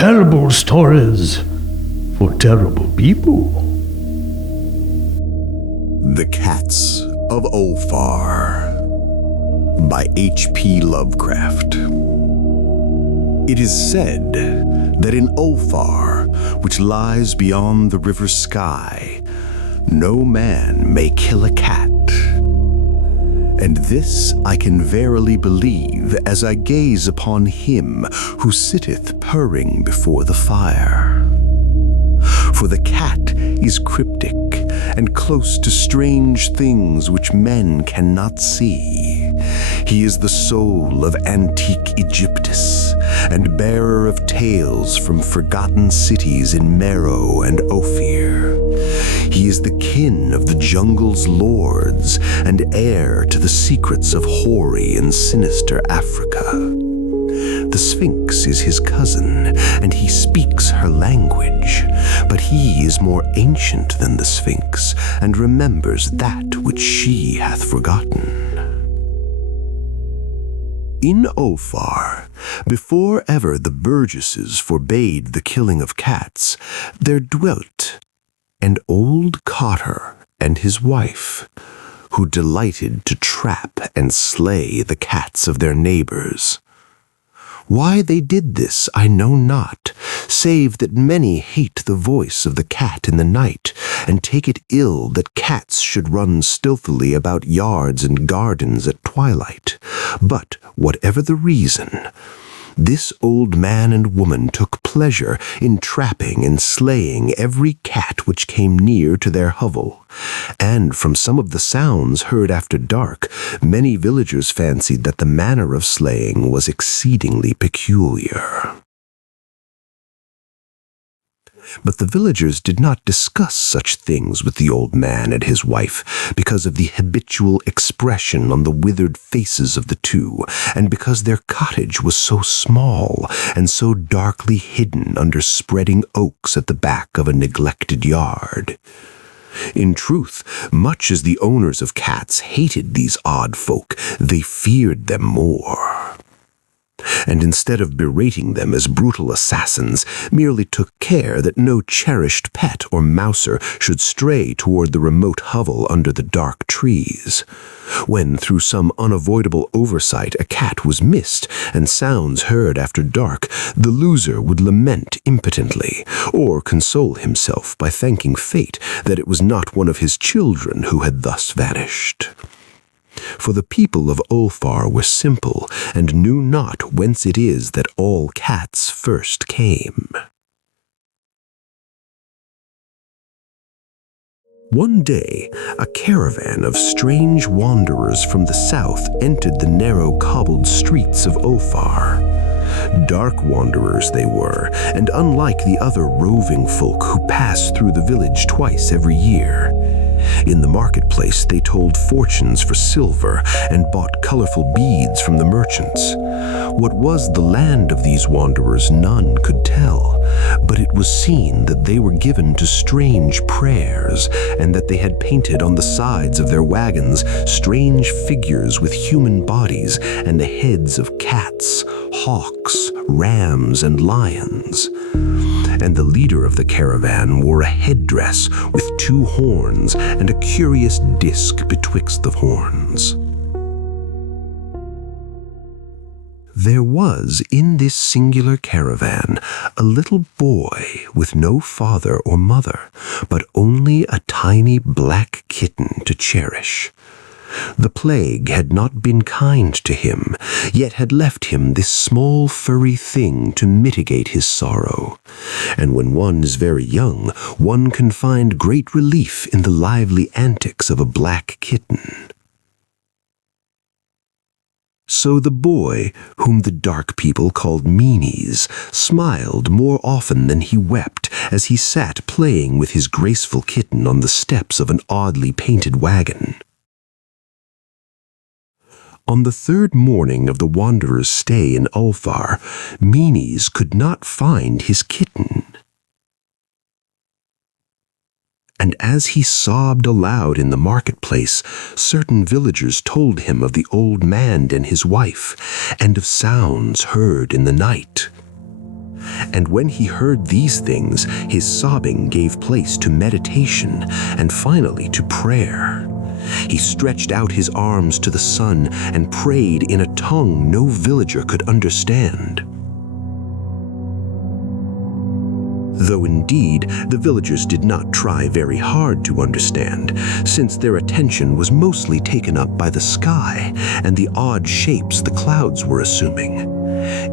terrible stories for terrible people. The Cats of Ulthar by H.P. Lovecraft. It is said that in Ulthar, which lies beyond the river Sky, no man may kill a cat. And this I can verily believe as I gaze upon him who sitteth purring before the fire. For the cat is cryptic and close to strange things which men cannot see. He is the soul of antique Egyptus and bearer of tales from forgotten cities in Meroe and Ophir. He is the kin of the jungle's lords and heir to the secrets of hoary and sinister Africa. The Sphinx is his cousin, and he speaks her language, but he is more ancient than the Sphinx and remembers that which she hath forgotten. In Ulthar, before ever the burgesses forbade the killing of cats, there dwelt an old cotter and his wife, who delighted to trap and slay the cats of their neighbors. Why they did this I know not, save that many hate the voice of the cat in the night, and take it ill that cats should run stealthily about yards and gardens at twilight. But whatever the reason, this old man and woman took pleasure in trapping and slaying every cat which came near to their hovel, and from some of the sounds heard after dark, many villagers fancied that the manner of slaying was exceedingly peculiar. But the villagers did not discuss such things with the old man and his wife because of the habitual expression on the withered faces of the two, and because their cottage was so small and so darkly hidden under spreading oaks at the back of a neglected yard. In truth, much as the owners of cats hated these odd folk, they feared them more, and instead of berating them as brutal assassins, merely took care that no cherished pet or mouser should stray toward the remote hovel under the dark trees. When, through some unavoidable oversight, a cat was missed and sounds heard after dark, the loser would lament impotently, or console himself by thanking fate that it was not one of his children who had thus vanished. For the people of Ulthar were simple, and knew not whence it is that all cats first came. One day, a caravan of strange wanderers from the south entered the narrow cobbled streets of Ulthar. Dark wanderers they were, and unlike the other roving folk who pass through the village twice every year. In the marketplace they told fortunes for silver and bought colorful beads from the merchants. What was the land of these wanderers none could tell, but it was seen that they were given to strange prayers, and that they had painted on the sides of their wagons strange figures with human bodies and the heads of cats, hawks, rams, and lions. And the leader of the caravan wore a headdress with 2 horns and a curious disc betwixt the horns. There was in this singular caravan a little boy with no father or mother, but only a tiny black kitten to cherish. The plague had not been kind to him, yet had left him this small furry thing to mitigate his sorrow. And when one is very young, one can find great relief in the lively antics of a black kitten. So the boy, whom the dark people called Meanies, smiled more often than he wept as he sat playing with his graceful kitten on the steps of an oddly painted wagon. On the 3rd morning of the wanderer's stay in Ulthar, Meanies could not find his kitten. And as he sobbed aloud in the marketplace, certain villagers told him of the old man and his wife, and of sounds heard in the night. And when he heard these things, his sobbing gave place to meditation and finally to prayer. He stretched out his arms to the sun and prayed in a tongue no villager could understand. Though indeed, the villagers did not try very hard to understand, since their attention was mostly taken up by the sky and the odd shapes the clouds were assuming.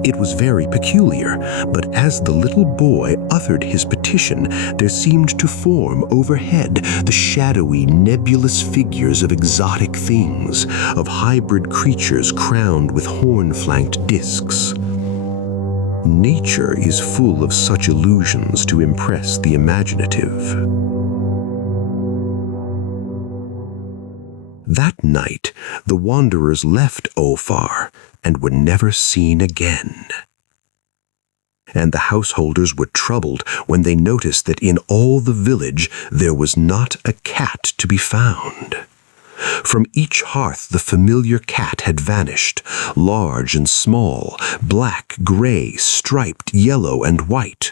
It was very peculiar, but as the little boy uttered his petition, there seemed to form overhead the shadowy, nebulous figures of exotic things, of hybrid creatures crowned with horn-flanked discs. Nature is full of such illusions to impress the imaginative. That night, the wanderers left Ulthar and were never seen again. And the householders were troubled when they noticed that in all the village there was not a cat to be found. From each hearth the familiar cat had vanished, large and small, black, gray, striped, yellow, and white.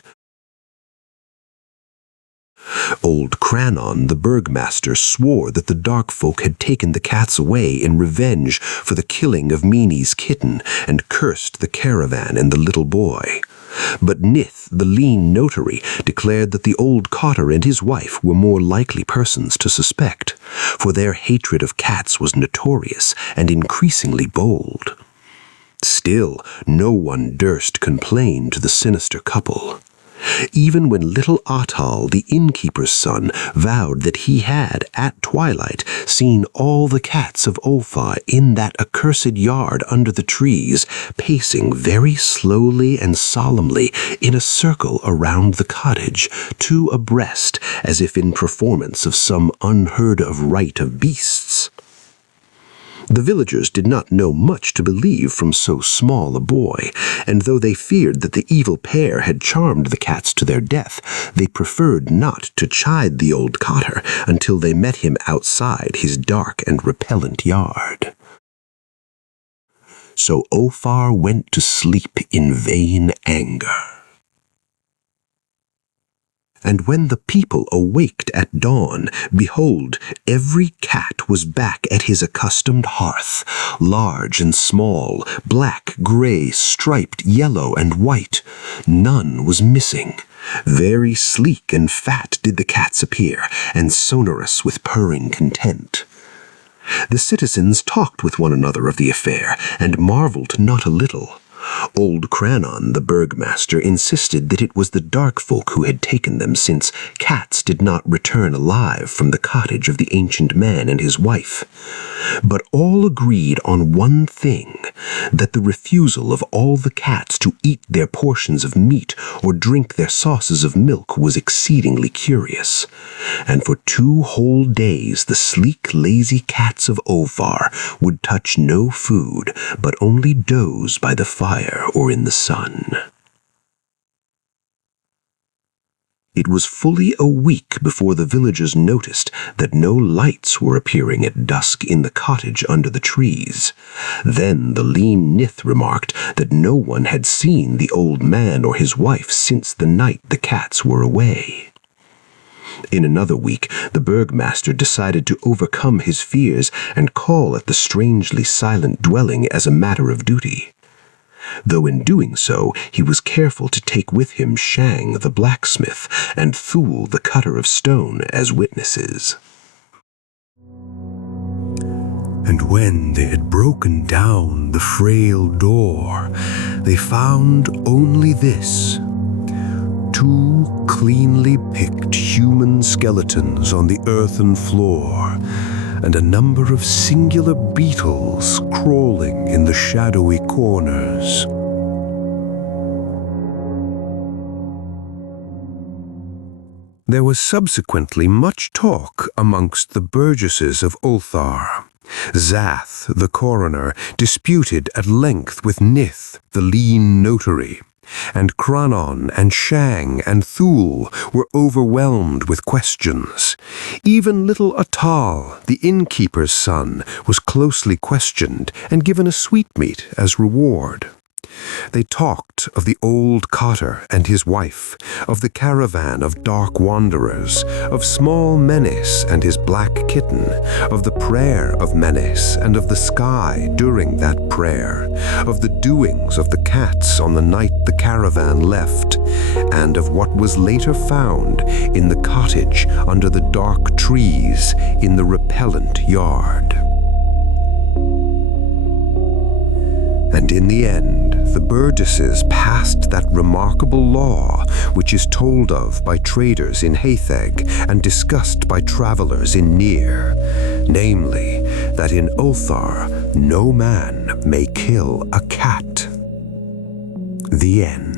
Old Crannon, the burgmaster, swore that the dark folk had taken the cats away in revenge for the killing of Meanie's kitten and cursed the caravan and the little boy. But Nith, the lean notary, declared that the old cotter and his wife were more likely persons to suspect, for their hatred of cats was notorious and increasingly bold. Still, no one durst complain to the sinister couple. Even when little Atal, the innkeeper's son, vowed that he had, at twilight, seen all the cats of Ulthar in that accursed yard under the trees, pacing very slowly and solemnly in a circle around the cottage, two abreast, as if in performance of some unheard-of rite of beasts. The villagers did not know much to believe from so small a boy, and though they feared that the evil pair had charmed the cats to their death, they preferred not to chide the old cotter until they met him outside his dark and repellent yard. So Ulthar went to sleep in vain anger. And when the people awaked at dawn, behold, every cat was back at his accustomed hearth, large and small, black, gray, striped, yellow, and white. None was missing. Very sleek and fat did the cats appear, and sonorous with purring content. The citizens talked with one another of the affair, and marveled not a little. Old Crannon, the burgmaster, insisted that it was the dark folk who had taken them, since cats did not return alive from the cottage of the ancient man and his wife. But all agreed on one thing, that the refusal of all the cats to eat their portions of meat or drink their saucers of milk was exceedingly curious. And for 2 whole days the sleek, lazy cats of Ulthar would touch no food, but only doze by the fire or in the sun. It was fully a week before the villagers noticed that no lights were appearing at dusk in the cottage under the trees. Then the lean Nith remarked that no one had seen the old man or his wife since the night the cats were away. In another week, the burgmaster decided to overcome his fears and call at the strangely silent dwelling as a matter of duty. Though in doing so, he was careful to take with him Shang the blacksmith and Thule the cutter of stone as witnesses. And when they had broken down the frail door, they found only this: 2 cleanly picked human skeletons on the earthen floor, and a number of singular beetles crawling in the shadowy corners. There was subsequently much talk amongst the burgesses of Ulthar. Zath, the coroner, disputed at length with Nith, the lean notary, and Crannon and Shang and Thule were overwhelmed with questions. Even little Atal, the innkeeper's son, was closely questioned and given a sweetmeat as reward. They talked of the old cotter and his wife, of the caravan of dark wanderers, of small Menace and his black kitten, of the prayer of Menace and of the sky during that prayer, of the doings of the cats on the night the caravan left, and of what was later found in the cottage under the dark trees in the repellent yard. And in the end, the Burgesses passed that remarkable law which is told of by traders in Haetheg and discussed by travelers in Nir, namely, that in Ulthar no man may kill a cat. The end.